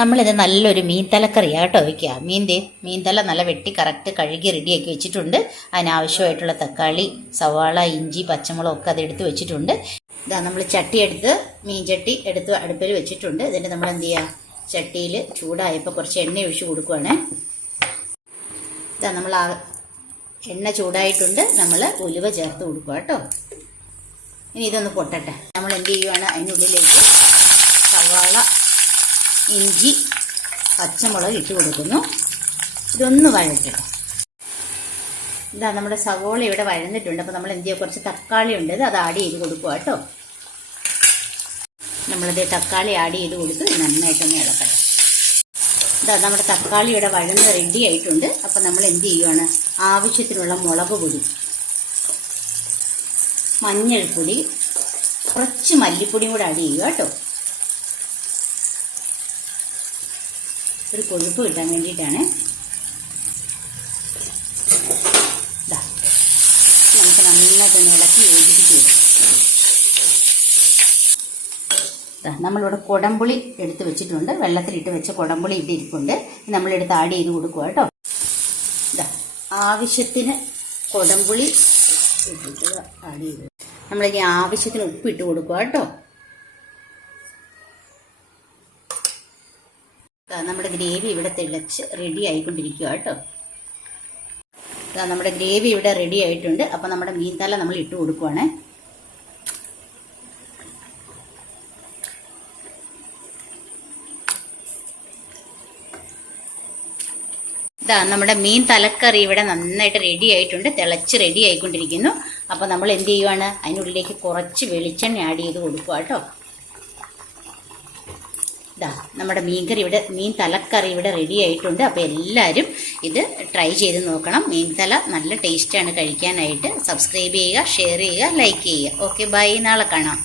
നമ്മളിത് നല്ലൊരു മീൻ തലക്കറിയാണ് കേട്ടോ വയ്ക്കുക. മീൻ തല നല്ല വെട്ടി കറക്റ്റ് കഴുകി റെഡിയാക്കി വെച്ചിട്ടുണ്ട്. അതിനാവശ്യമായിട്ടുള്ള തക്കാളി, സവാള, ഇഞ്ചി, പച്ചമുളക് ഒക്കെ അതെടുത്ത് വെച്ചിട്ടുണ്ട്. ഇതാ നമ്മൾ ചട്ടി എടുത്ത് മീൻ ചട്ടി എടുത്ത് അടുപ്പിൽ വെച്ചിട്ടുണ്ട്. ഇതിൻ്റെ നമ്മൾ എന്ത് ചെയ്യുക, ചട്ടിയിൽ ചൂടായപ്പോൾ കുറച്ച് എണ്ണ ഒഴിച്ച് കൊടുക്കുവാണ്. ഇതാ നമ്മൾ ആ എണ്ണ ചൂടായിട്ടുണ്ട്. നമ്മൾ ഉലുവ ചേർത്ത് കൊടുക്കുക കേട്ടോ. ഇനി ഇതൊന്ന് പൊട്ടട്ടെ. നമ്മൾ എന്ത് ചെയ്യുവാണ്, അതിനുള്ളിലേക്ക് സവാള, ഇഞ്ചി, പച്ചമുളക് ഇട്ട് കൊടുക്കുന്നു. ഇതൊന്ന് വഴറ്റട്ടെ. ഇതാ നമ്മുടെ സവോള ഇവിടെ വഴന്നിട്ടുണ്ട്. അപ്പോൾ നമ്മൾ എന്ത് ചെയ്യുക, കുറച്ച് തക്കാളി ഉണ്ട്, അത് ആഡ് ചെയ്ത് കൊടുക്കുക കേട്ടോ. നമ്മളിത് തക്കാളി ആഡ് ചെയ്ത് കൊടുത്ത് നന്നായിട്ടൊന്ന് ഇളക്കട്ടെ. ഇതാ നമ്മുടെ തക്കാളി ഇവിടെ വഴന്ന് റെഡി ആയിട്ടുണ്ട്. അപ്പോൾ നമ്മൾ എന്ത് ചെയ്യുവാണ്, ആവശ്യത്തിനുള്ള മുളക് പൊടി, മഞ്ഞൾപ്പൊടി, കുറച്ച് മല്ലിപ്പൊടിയും കൂടെ ആഡ് ചെയ്യുക കേട്ടോ. ഒരു കൊഴുപ്പ് കിട്ടാൻ വേണ്ടിയിട്ടാണ്. നമുക്ക് നന്നായിട്ടൊന്ന് ഇളക്കി യോജിപ്പിച്ച് കൊടുക്കാം. നമ്മളിവിടെ കുടംപുളി എടുത്ത് വെച്ചിട്ടുണ്ട്. വെള്ളത്തിലിട്ട് വെച്ച കുടംപുളി ഇവിടെ ഇരിപ്പുണ്ട്. നമ്മളെടുത്ത് ആഡ് ചെയ്ത് കൊടുക്കുക കേട്ടോ. ആവശ്യത്തിന് കുടംപുളി ഇട്ടിട്ട് ആഡ് ചെയ്ത് നമ്മളിനി ആവശ്യത്തിന് ഉപ്പ് ഇട്ട് കൊടുക്കുക കേട്ടോ. നമ്മുടെ ഗ്രേവി ഇവിടെ തിളച്ച് റെഡി ആയിക്കൊണ്ടിരിക്കുക കേട്ടോ. നമ്മുടെ ഗ്രേവി ഇവിടെ റെഡി ആയിട്ടുണ്ട്. അപ്പം നമ്മുടെ മീൻ തല നമ്മൾ ഇട്ട് കൊടുക്കുവാണ്. നമ്മുടെ മീൻ തലക്കറി ഇവിടെ നന്നായിട്ട് റെഡി ആയിട്ടുണ്ട്. തിളച്ച് റെഡി ആയിക്കൊണ്ടിരിക്കുന്നു. അപ്പം നമ്മൾ എന്ത് ചെയ്യുവാണ്, അതിനുള്ളിലേക്ക് കുറച്ച് വെളിച്ചെണ്ണ ആഡ് ചെയ്ത് കൊടുക്കുക കേട്ടോ. നമ്മുടെ മീൻ തലക്കറി ഇവിടെ റെഡി ആയിട്ടുണ്ട്. അപ്പോൾ എല്ലാവരും ഇത് ട്രൈ ചെയ്ത് നോക്കണം. മീൻ തല നല്ല ടേസ്റ്റാണ് കഴിക്കാനായിട്ട്. സബ്സ്ക്രൈബ് ചെയ്യുക, ഷെയർ ചെയ്യുക, ലൈക്ക് ചെയ്യുക. Okay, bye. നാളെ കാണാം.